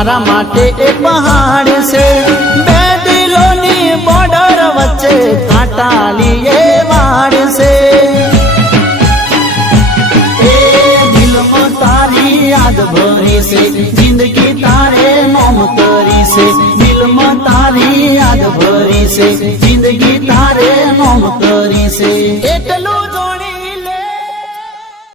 मारा माटे ए पहाड़ से बे दिलोनी बॉर्डर वच्चे कांटा लिए वाड़ से दिल में तारी याद भरी से जिंदगी तारे नाम तरी से दिल में तारी याद भरी से जिंदगी तारे नाम तरी से।